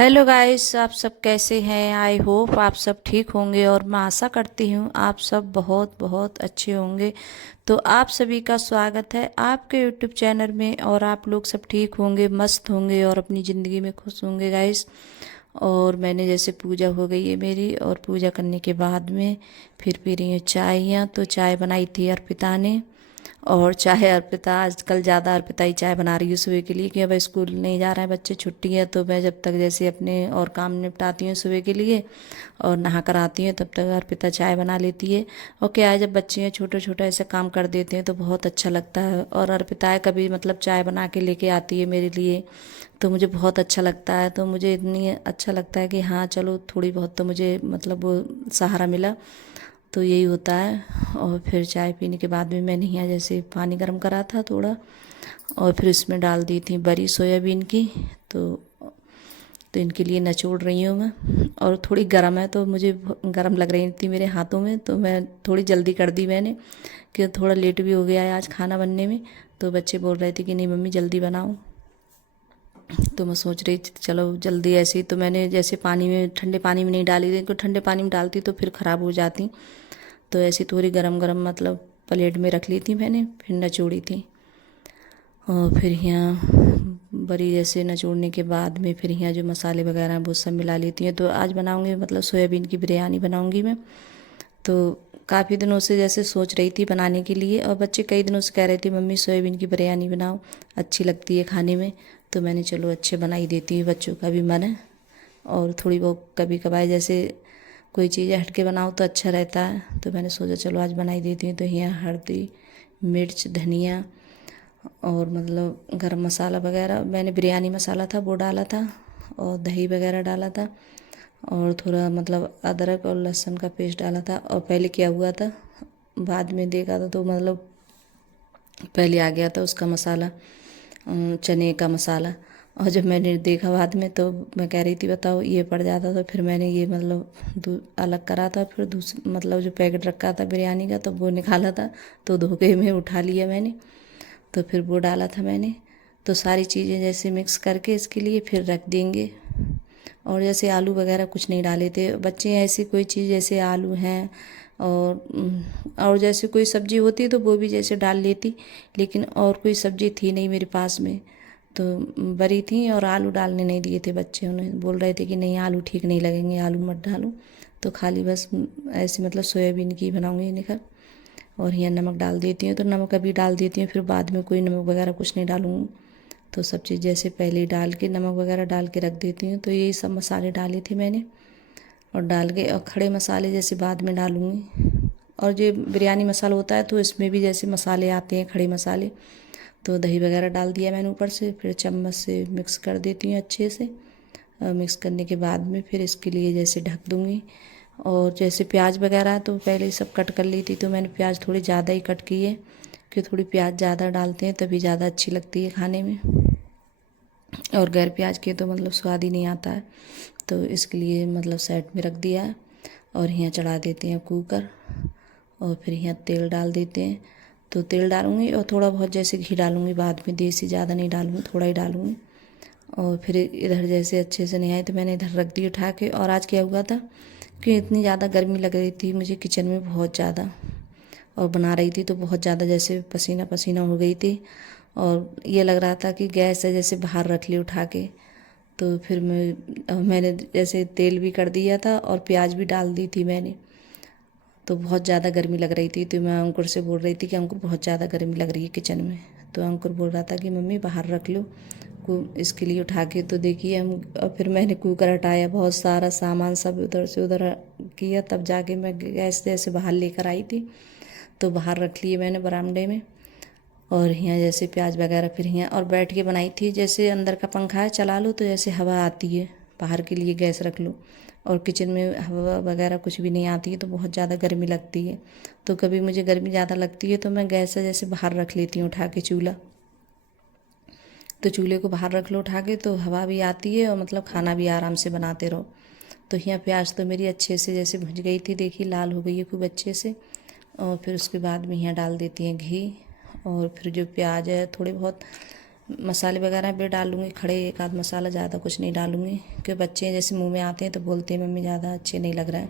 Hello guys, आप सब कैसे हैं। आई होप आप सब ठीक होंगे और मैं आशा करती हूँ आप सब बहुत बहुत अच्छे होंगे। तो आप सभी का स्वागत है आपके यूट्यूब चैनल में और आप लोग सब ठीक होंगे, मस्त होंगे और अपनी ज़िंदगी में खुश होंगे गाइस। और मैंने जैसे पूजा हो गई है मेरी, और पूजा करने के बाद में फिर पी रही हूँ चाय। तो चाय बनाई थी अर्पिता ने। और चाहे अर्पिता आजकल ज़्यादा अर्पिता ही चाय बना रही है सुबह के लिए, कि अब स्कूल नहीं जा रहे हैं बच्चे, छुट्टी है। तो मैं जब तक जैसे अपने और काम निपटाती हूँ सुबह के लिए और नहा कर आती हूँ, तब तक अर्पिता चाय बना लेती है। और क्या है, जब बच्चे हैं छोटे छोटे ऐसे काम कर देते हैं तो बहुत अच्छा लगता है। और अर्पिता कभी मतलब चाय बना के लेके आती है मेरे लिए, तो मुझे बहुत अच्छा लगता है। तो मुझे इतनी अच्छा लगता है कि हाँ चलो थोड़ी बहुत तो मुझे मतलब वो सहारा मिला। तो यही होता है। और फिर चाय पीने के बाद में मैंने यहाँ जैसे पानी गर्म करा था थोड़ा, और फिर इसमें डाल दी थी बड़ी सोयाबीन की। तो इनके लिए निचोड़ रही हूँ मैं। और थोड़ी गर्म है तो मुझे गर्म लग रही थी मेरे हाथों में, तो मैं थोड़ी जल्दी कर दी मैंने, कि थोड़ा लेट भी हो गया है आज खाना बनने में। तो बच्चे बोल रहे थे कि नहीं मम्मी जल्दी बनाओ। तो मैं सोच रही थी चलो जल्दी ऐसे ही। तो मैंने जैसे पानी में, ठंडे पानी में नहीं डाली थी, क्योंकि ठंडे पानी में डालती तो फिर ख़राब हो जाती। तो ऐसी थोड़ी गरम गरम मतलब प्लेट में रख ली थी मैंने, फिर निचोड़ी थी। और फिर यहाँ बड़ी जैसे निचोड़ने के बाद में फिर यहाँ जो मसाले वगैरह हैं वो सब मिला लेती हैं। तो आज बनाऊँगी मतलब सोयाबीन की बिरयानी बनाऊँगी मैं। तो काफ़ी दिनों से जैसे सोच रही थी बनाने के लिए, और बच्चे कई दिनों से कह रहे थे मम्मी सोयाबीन की बिरयानी बनाओ, अच्छी लगती है खाने में। तो मैंने चलो अच्छे बना ही देती हूँ, बच्चों का भी मन है। और थोड़ी बहुत कभी कभार जैसे कोई चीज़ हट के बनाओ तो अच्छा रहता है। तो मैंने सोचा चलो आज बनाई देती हूँ। तो यहाँ हल्दी, मिर्च, धनिया और मतलब गरम मसाला वगैरह, मैंने बिरयानी मसाला था वो डाला था, और दही वगैरह डाला था, और थोड़ा मतलब अदरक और लहसुन का पेस्ट डाला था। और पहले क्या हुआ था, बाद में देखा था तो मतलब पहले आ गया था उसका मसाला, चने का मसाला। और जब मैंने देखा बाद में तो मैं कह रही थी बताओ ये पड़ जाता। तो फिर मैंने ये मतलब अलग करा था, फिर दूसरा मतलब जो पैकेट रखा था बिरयानी का तो वो निकाला था, तो धोखे में उठा लिया मैंने। तो फिर वो डाला था मैंने। तो सारी चीज़ें जैसे मिक्स करके इसके लिए फिर रख देंगे। और जैसे आलू वगैरह कुछ नहीं डाले थे बच्चे, ऐसी कोई चीज़ जैसे आलू हैं और जैसे कोई सब्जी होती तो वो भी जैसे डाल लेती, लेकिन और कोई सब्जी थी नहीं मेरे पास में। तो बरी थी और आलू डालने नहीं दिए थे बच्चे, उन्हें बोल रहे थे कि नहीं आलू ठीक नहीं लगेंगे, आलू मत डालो। तो खाली बस ऐसे मतलब सोयाबीन की बनाऊंगी निकल। और यहाँ नमक डाल देती हूँ, तो नमक अभी डाल देती हूँ, फिर बाद में कोई नमक वगैरह कुछ नहीं डालूँगी। तो सब चीज़ जैसे पहले ही डाल के नमक वगैरह डाल के रख देती हूँ। तो यही सब मसाले डाले थे मैंने, और डाल के और खड़े मसाले जैसे बाद में डालूँगी। और जो बिरयानी मसाला होता है तो इसमें भी जैसे मसाले आते हैं खड़े मसाले। तो दही वगैरह डाल दिया मैंने ऊपर से, फिर चम्मच से मिक्स कर देती हूँ अच्छे से। मिक्स करने के बाद में फिर इसके लिए जैसे ढक दूँगी। और जैसे प्याज वगैरह तो पहले ही सब कट कर ली थी, तो मैंने प्याज थोड़ी ज़्यादा ही कट की है, कि थोड़ी प्याज ज़्यादा डालते हैं तभी ज़्यादा अच्छी लगती है खाने में। और गैर प्याज के तो मतलब स्वाद ही नहीं आता है। तो इसके लिए मतलब साइड में रख दिया है। और यहाँ चढ़ा देते हैं कुकर, और फिर यहाँ तेल डाल देते हैं। तो तेल डालूँगी और थोड़ा बहुत जैसे घी डालूँगी बाद में, देसी ज़्यादा नहीं डालूँगी, थोड़ा ही डालूँगी। और फिर इधर जैसे अच्छे से नहीं आए तो मैंने इधर रख दी उठा के। और आज क्या हुआ था कि इतनी ज़्यादा गर्मी लग रही थी मुझे किचन में बहुत ज़्यादा, और बना रही थी तो बहुत ज़्यादा जैसे पसीना पसीना हो गई थी। और ये लग रहा था कि गैस है जैसे बाहर रख ली उठा के। तो फिर मैंने जैसे तेल भी कर दिया था और प्याज भी डाल दी थी मैंने। तो बहुत ज़्यादा गर्मी लग रही थी, तो मैं अंकुर से बोल रही थी कि अंकुर बहुत ज़्यादा गर्मी लग रही है किचन में। तो अंकुर बोल रहा था कि मम्मी बाहर रख लो इसके लिए उठा के। तो देखिए हम, और फिर मैंने कुकर हटाया, बहुत सारा सामान सब उधर से उधर किया, तब जाके मैं गैस जैसे बाहर लेकर आई थी। तो बाहर रख लिए मैंने बरामदे में। और यहाँ जैसे प्याज वगैरह फिर यहाँ और बैठ के बनाई थी, जैसे अंदर का पंखा है चला लो तो जैसे हवा आती है, बाहर के लिए गैस रख लो। और किचन में हवा वगैरह कुछ भी नहीं आती है तो बहुत ज़्यादा गर्मी लगती है। तो कभी मुझे गर्मी ज़्यादा लगती है तो मैं गैस से जैसे बाहर रख लेती हूँ उठा के चूल्हा। तो चूल्हे को बाहर रख लो उठा के, तो हवा भी आती है और मतलब खाना भी आराम से बनाते रहो। तो यहाँ प्याज तो मेरी अच्छे से जैसे भुज गई थी, देखी लाल हो गई है खूब अच्छे से। और फिर उसके बाद में यहाँ डाल देती हैं घी। और फिर जो प्याज है थोड़े बहुत मसाले वगैरह भी डालूँगी खड़े, एक आध मसाला, ज़्यादा कुछ नहीं डालूँगी क्योंकि बच्चे जैसे मुंह में आते हैं तो बोलते हैं मम्मी ज़्यादा अच्छे नहीं लग रहा है।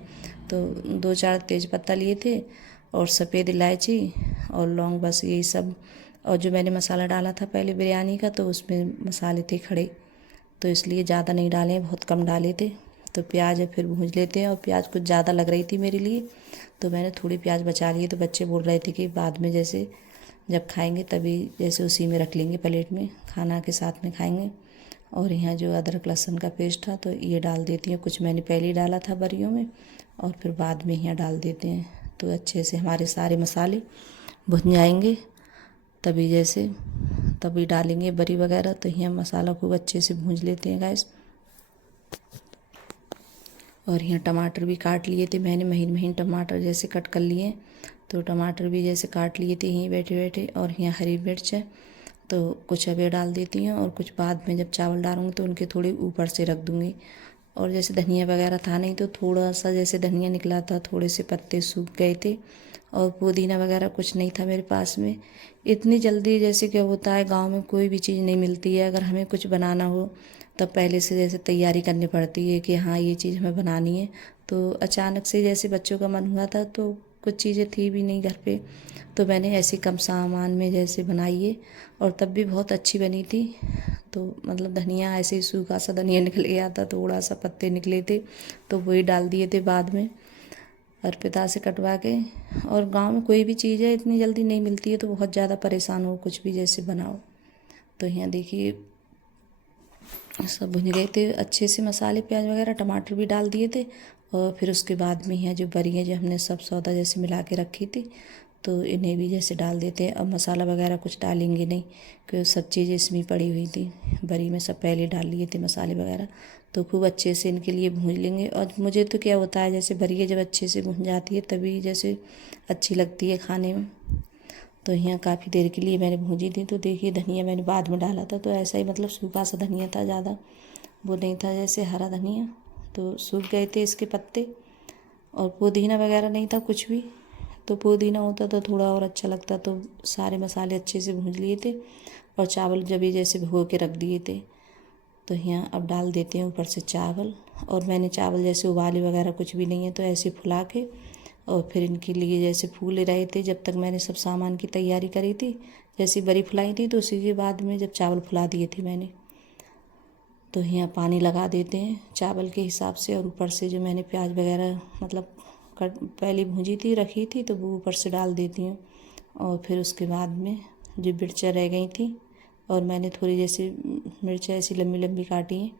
तो 2-4 तेज पत्ता लिए थे और सफ़ेद इलायची और लौंग, बस यही सब। और जो मैंने मसाला डाला था पहले बिरयानी का तो उसमें मसाले थे खड़े, तो इसलिए ज़्यादा नहीं डाले, बहुत कम डाले थे। तो प्याज फिर भूंज लेते हैं, और प्याज कुछ ज़्यादा लग रही थी मेरे लिए तो मैंने थोड़ी प्याज बचा ली। तो बच्चे बोल रहे थे कि बाद में जैसे जब खाएंगे तभी जैसे उसी में रख लेंगे प्लेट में, खाना के साथ में खाएंगे। और यहाँ जो अदरक लहसुन का पेस्ट था तो ये डाल देती हूँ, कुछ मैंने पहले ही डाला था बरियों में और फिर बाद में यहाँ डाल देते हैं। तो अच्छे से हमारे सारे मसाले भुन जाएंगे तभी डालेंगे बरी वगैरह। तो यहाँ मसाला खूब अच्छे से भूंज लेते हैं गैस। और यहाँ टमाटर भी काट लिए थे मैंने, महीन महीन टमाटर जैसे कट कर लिए। तो टमाटर भी जैसे काट लिए थे यहीं बैठे बैठे। और यहाँ हरी मिर्च है तो कुछ अभी डाल देती हूँ और कुछ बाद में जब चावल डालूँगी तो उनके थोड़ी ऊपर से रख दूँगी। और जैसे धनिया वगैरह था नहीं तो थोड़ा सा जैसे धनिया निकला था, थोड़े से पत्ते सूख गए थे। और पुदीना वगैरह कुछ नहीं था मेरे पास में। इतनी जल्दी जैसे क्या होता है, गांव में कोई भी चीज़ नहीं मिलती है, अगर हमें कुछ बनाना हो तब पहले से जैसे तैयारी करनी पड़ती है कि हाँ ये चीज़ हमें बनानी है। तो अचानक से जैसे बच्चों का मन हुआ था तो कुछ चीज़ें थी भी नहीं घर पे, तो मैंने ऐसे कम सामान में जैसे बनाई है और तब भी बहुत अच्छी बनी थी। तो मतलब धनिया ऐसे ही सूखा सा धनिया निकल गया था, थोड़ा सा पत्ते निकले थे तो वही डाल दिए थे बाद में अरपिता से कटवा के। और गांव में कोई भी चीज़ है इतनी जल्दी नहीं मिलती है तो बहुत ज़्यादा परेशान हो कुछ भी जैसे बनाओ। तो यहाँ देखिए सब भुन गए थे अच्छे से मसाले, प्याज वगैरह, टमाटर भी डाल दिए थे। और फिर उसके बाद में यहाँ जो बरी है जो हमने सब सौदा जैसे मिला के रखी थी तो इन्हें भी जैसे डाल देते हैं। अब मसाला वगैरह कुछ डालेंगे नहीं क्योंकि सब चीज़ें इसमें पड़ी हुई थी बरी में, सब पहले डाल लिए थे मसाले वगैरह। तो खूब अच्छे से इनके लिए भून लेंगे। और मुझे तो क्या होता है जैसे बरी जब अच्छे से भून जाती है तभी जैसे अच्छी लगती है खाने में। तो यहाँ काफ़ी देर के लिए मैंने भूंजी थी। तो देखिए धनिया मैंने बाद में डाला था तो ऐसा ही मतलब सूखा सा धनिया था, ज़्यादा वो नहीं था जैसे हरा धनिया, तो सूख गए थे इसके पत्ते। और पुदीना वगैरह नहीं था कुछ भी, तो पुदीना होता तो थोड़ा और अच्छा लगता। तो सारे मसाले अच्छे से भूंज लिए थे और चावल जब भी जैसे भिगो के रख दिए थे। तो यहाँ अब डाल देते हैं ऊपर से चावल। और मैंने चावल जैसे उबाले वगैरह कुछ भी नहीं है तो ऐसे फुला के और फिर इनके लिए जैसे फूल रहे थे जब तक मैंने सब सामान की तैयारी करी थी। जैसे बरी फुलाई थी तो उसी के बाद में जब चावल फुला दिए थे मैंने, तो यहाँ पानी लगा देते हैं चावल के हिसाब से। और ऊपर से जो मैंने प्याज वगैरह मतलब पहले भूंजी थी रखी थी तो वो ऊपर से डाल देती हूँ। और फिर उसके बाद में जो मिर्चें रह गई थी और मैंने थोड़ी जैसे मिर्चें ऐसी लंबी लंबी काटी हैं,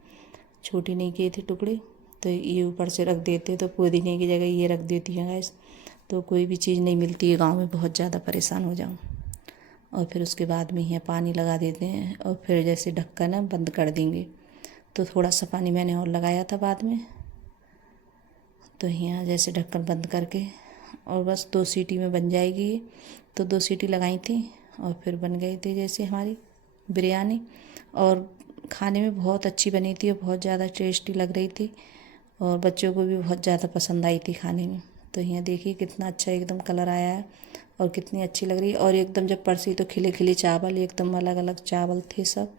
छोटी नहीं किए थे टुकड़े, तो ये ऊपर से रख देते। तो पुदीने की जगह ये रख देती हूँ गैस। तो कोई भी चीज़ नहीं मिलती है गांव में, बहुत ज़्यादा परेशान हो जाऊँ। और फिर उसके बाद में यहाँ पानी लगा देते हैं और फिर जैसे ढक्कन बंद कर देंगे। तो थोड़ा सा पानी मैंने और लगाया था बाद में। तो यहाँ जैसे ढक्कन बंद करके और बस 2 सीटी में बन जाएगी ये। तो 2 सीटी लगाई थी और फिर बन गई थी जैसे हमारी बिरयानी। और खाने में बहुत अच्छी बनी थी और बहुत ज़्यादा टेस्टी लग रही थी और बच्चों को भी बहुत ज़्यादा पसंद आई थी खाने में। तो यहाँ देखिए कितना अच्छा एकदम कलर आया है और कितनी अच्छी लग रही है। और एकदम जब परसी तो खिले खिले चावल, एकदम अलग अलग चावल थे सब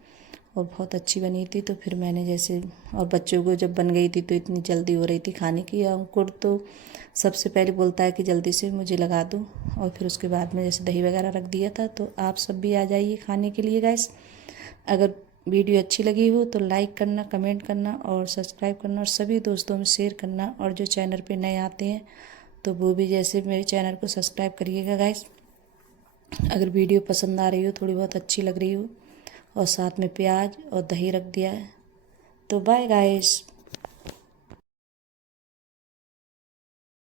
और बहुत अच्छी बनी थी। तो फिर मैंने जैसे, और बच्चों को जब बन गई थी तो इतनी जल्दी हो रही थी खाने की, अंकुर तो सबसे पहले बोलता है कि जल्दी से मुझे लगा दो। और फिर उसके बाद में जैसे दही वगैरह रख दिया था। तो आप सब भी आ जाइए खाने के लिए गैस। अगर वीडियो अच्छी लगी हो तो लाइक करना, कमेंट करना और सब्सक्राइब करना और सभी दोस्तों में शेयर करना। और जो चैनल पे नए आते हैं तो वो भी जैसे मेरे चैनल को सब्सक्राइब करिएगा गाइस। अगर वीडियो पसंद आ रही हो, थोड़ी बहुत अच्छी लग रही हो, और साथ में प्याज और दही रख दिया है। तो बाय गाइस।